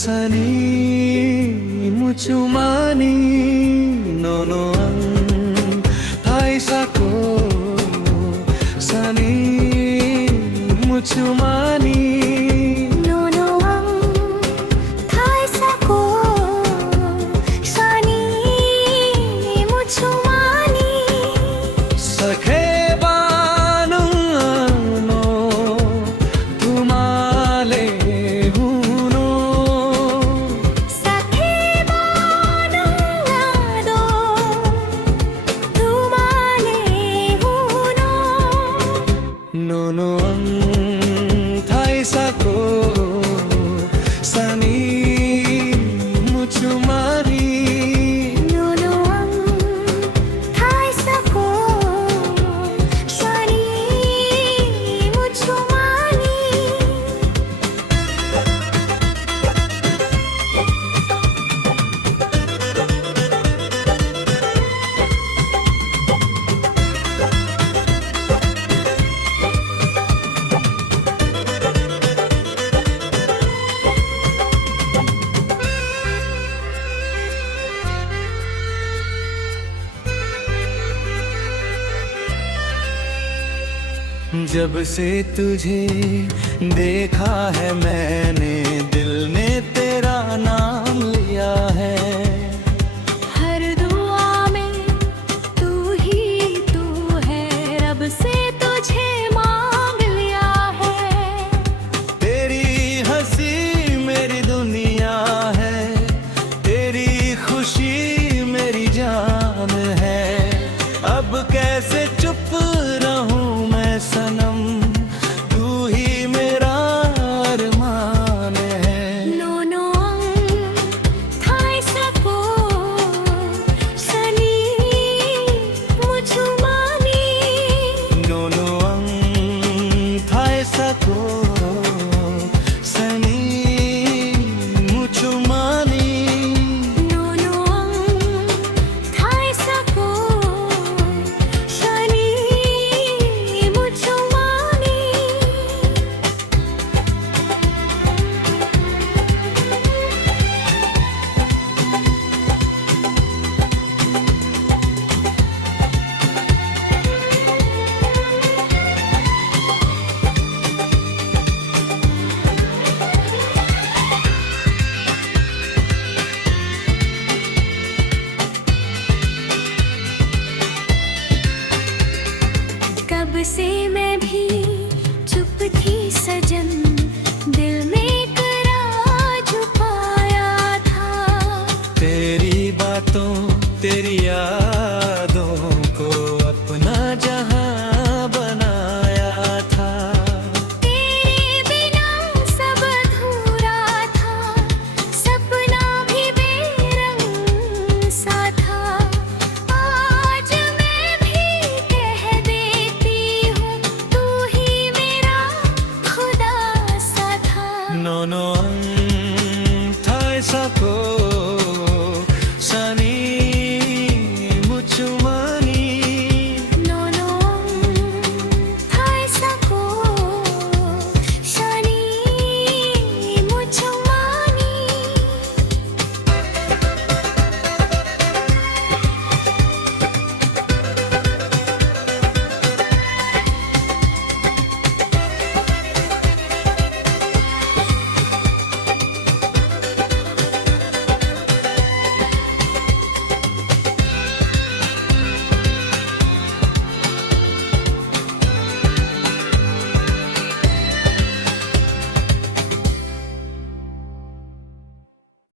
Sunny मुचुमानी नोनो Thai सको Sunny मुचुमानी Nono thai sako sani muchumari Nono thai sako sani muchumari जब से तुझे देखा है मैंने दिल ने तेरा नाम लिया है हर दुआ में तू ही तू है रब से तुझे मांग लिया है तेरी हंसी मेरी दुनिया है तेरी खुशी मेरी जान है अब कैसे चुप रहूं मैं सनम तू ही मेरा अरमान है Nono thai sako sani muchumani दोनों थाई सको Sunny मुचुमानी Nono thai sako sani muchumani कब से मैं भी चुप थी सजन दिल में करार छुपाया था तेरी बातों तेरी यादों को अपना जहां बनाया था तेरे बिना सब अधूरा था सपना भी बेरंग सा था आज मैं भी कह देती हूँ तू ही मेरा खुदा सा था नोनो थाई सको